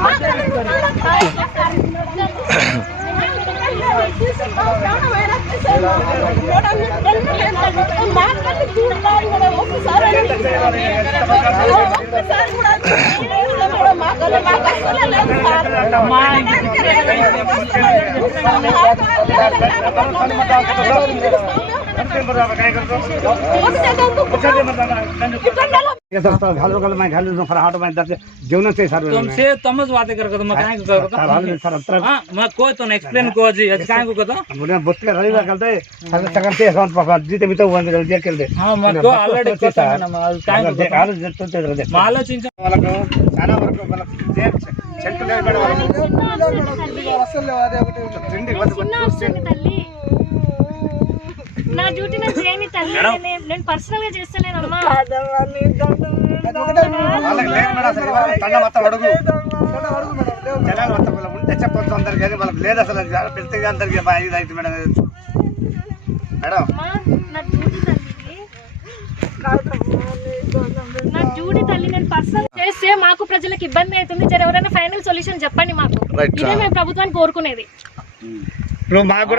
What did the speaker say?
మా घालो घालो मैं घालो दूं फराहट में दर्द जीवन से सर तुमसे तुम बातें कर तो मैं काहे को कर सर हाल में सर अंतर हां मैं कोई तो एक्सप्लेन को जी आज काहे को कहता मुझे बुत के रही गलते सर सगन से अकाउंट पकड़ जीते भी तो वन दे के दे हां मैं तो ఆల్రెడీ కొట్టాను मैं काहे को कहता हाल जत तो दे मैं ఆలోచించ వాళ్ళకు చాలా వరకు వాళ్ళకి చెట్టు నిలబడే వాళ్ళకు తిండి వద్దు చిన్న వస్తుంది తల్లి నా డ్యూటీ నేను చేయని తల్లి నేను- నేను పర్సనల్ గా చేస్తానేనమ్మా జనాలు మొత్తం ఉంటే చెప్పొచ్చు అందరికి కానీ వాళ్ళకి లేదు అసలు పెళ్తే అందరికి ఇది అయితే మేడం మేడం నా తల్లి నేను చేస్తే మాకు ప్రజలకు ఇబ్బంది అవుతుంది జర ఎవరైనా ఫైనల్ సొల్యూషన్ చెప్పండి మాకు ఇదే మేము ప్రభుత్వాన్ని కోరుకునేది ఇప్పుడు మాకు